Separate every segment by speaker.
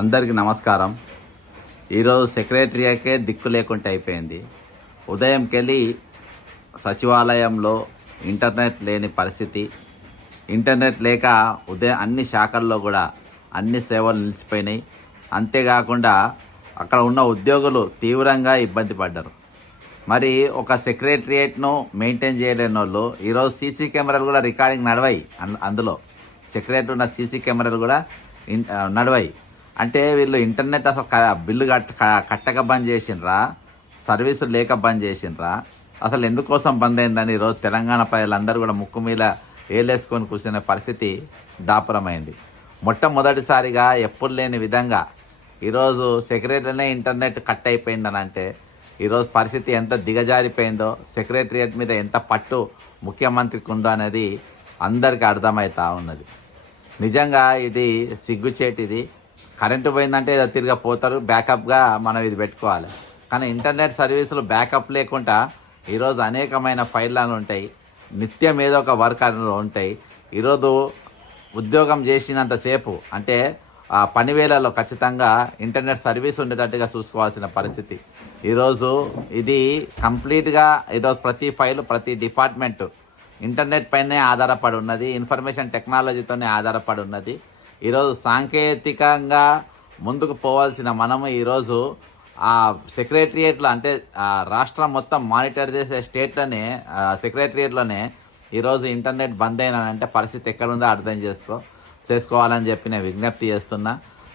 Speaker 1: అందరికీ నమస్కారం. ఈరోజు సెక్రటరీకే దిక్కు లేకుండా అయిపోయింది. ఉదయంకెళ్ళి సచివాలయంలో ఇంటర్నెట్ లేని పరిస్థితి. ఇంటర్నెట్ లేక ఉదయం అన్ని శాఖల్లో కూడా అన్ని సేవలు నిలిచిపోయినాయి. అంతేకాకుండా అక్కడ ఉన్న ఉద్యోగులు తీవ్రంగా ఇబ్బంది పడ్డారు. మరి ఒక సెక్రటరియేట్ను మెయింటైన్ చేయలేని వాళ్ళు ఈరోజు సీసీ కెమెరాలు కూడా రికార్డింగ్ నడవాయి అందులో. సెక్రటరీ ఉన్న సీసీ కెమెరాలు కూడా నడవాయి. అంటే వీళ్ళు ఇంటర్నెట్ అసలు బిల్లు కట్ట కట్టక బంద్ చేసిండ్రా సర్వీసులు లేక బంద్ చేసిండ్రా. అసలు ఎందుకోసం బంద్ అయిందని ఈరోజు తెలంగాణ ప్రజలందరూ కూడా ముక్కు మీద ఏలేసుకొని కూర్చునే పరిస్థితి దాపురమైంది. మొట్టమొదటిసారిగా ఎప్పుడు లేని విధంగా ఈరోజు సెక్రటరీనే ఇంటర్నెట్ కట్ అయిపోయిందని అంటే ఈరోజు పరిస్థితి ఎంత దిగజారిపోయిందో సెక్రటరియట్ మీద ఎంత పట్టు ముఖ్యమంత్రికి ఉందో అనేది అందరికీ అర్థమవుతా ఉన్నది. నిజంగా ఇది సిగ్గుచేటిది. కరెంటు పోయిందంటే ఏదో తిరిగి పోతారు బ్యాకప్గా మనం ఇది పెట్టుకోవాలి. కానీ ఇంటర్నెట్ సర్వీసులు బ్యాకప్ లేకుండా ఈరోజు అనేకమైన ఫైళ్ళలు ఉంటాయి నిత్యం ఏదో ఒక వర్క్ ఉంటాయి. ఈరోజు ఉద్యోగం చేసినంతసేపు అంటే ఆ పని వేళల్లో ఖచ్చితంగా ఇంటర్నెట్ సర్వీస్ ఉండేటట్టుగా చూసుకోవాల్సిన పరిస్థితి. ఈరోజు ఇది కంప్లీట్గా ఈరోజు ప్రతి ఫైలు ప్రతి డిపార్ట్మెంటు ఇంటర్నెట్ పైనే ఆధారపడి ఉన్నది ఇన్ఫర్మేషన్ టెక్నాలజీతోనే ఆధారపడి ఉన్నది. ఈరోజు సాంకేతికంగా ముందుకు పోవాల్సిన మనము ఈరోజు ఆ సెక్రటరియేట్లో అంటే ఆ రాష్ట్రం మొత్తం మానిటర్ చేసే స్టేట్లోనే సెక్రటరియేట్లోనే ఈరోజు ఇంటర్నెట్ బంద్ అయినానంటే పరిస్థితి ఎక్కడుందో అర్థం చేసుకో చేసుకోవాలని చెప్పి నేను విజ్ఞప్తి చేస్తున్నా.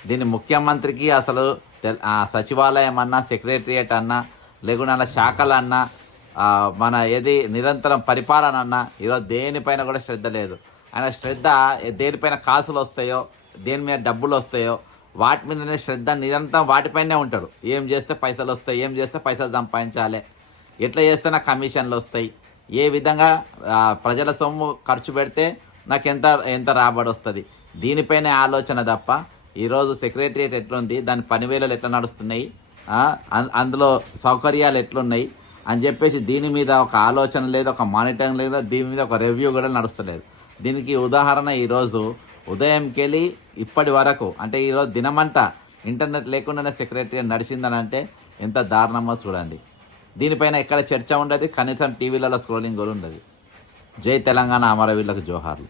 Speaker 1: దీన్ని ముఖ్యమంత్రికి అసలు తెల్- ఆ సచివాలయం అన్నా సెక్రటరియేట్ అన్నా లేకుండా శాఖలన్నా శాఖలు అన్నా మన ఏది నిరంతరం పరిపాలన అన్నా ఈరోజు దేనిపైన కూడా శ్రద్ధ లేదు. ఆయన శ్రద్ధ దేనిపైన కాసులు వస్తాయో దేని మీద డబ్బులు వస్తాయో వాటి మీదనే శ్రద్ధ నిరంతరం వాటిపైనే ఉంటాడు. ఏం చేస్తే పైసలు వస్తాయి ఏం చేస్తే పైసలు సంపాదించాలి ఎట్లా చేస్తే నాకు కమిషన్లు వస్తాయి ఏ విధంగా ప్రజల సొమ్ము ఖర్చు పెడితే నాకు ఎంత ఎంత రాబడి వస్తుంది. దీనిపైనే ఆలోచన తప్ప ఈరోజు సెక్రటరియట్ ఎట్లుంది దాని పనివేలలు ఎట్లా నడుస్తున్నాయి అన్- అందులో సౌకర్యాలు ఎట్లున్నాయి అని చెప్పేసి దీని మీద ఒక ఆలోచన లేదు ఒక మానిటరింగ్ లేదు దీని మీద ఒక రివ్యూ కూడా నడుస్తలేదు. దీనికి ఉదాహరణ ఈరోజు ఉదయంకెళ్ళి ఇప్పటి వరకు అంటే ఈరోజు దినమంతా ఇంటర్నెట్ లేకుండానే సెక్రటరీ నడిచిందని అంటే ఎంత దారుణమో చూడండి. దీనిపైన ఎక్కడ చర్చ ఉండదు కనీసం టీవీలలో స్క్రోలింగ్ కూడా ఉండదు. జై తెలంగాణ అమరవీళ్ళకు జోహార్లు.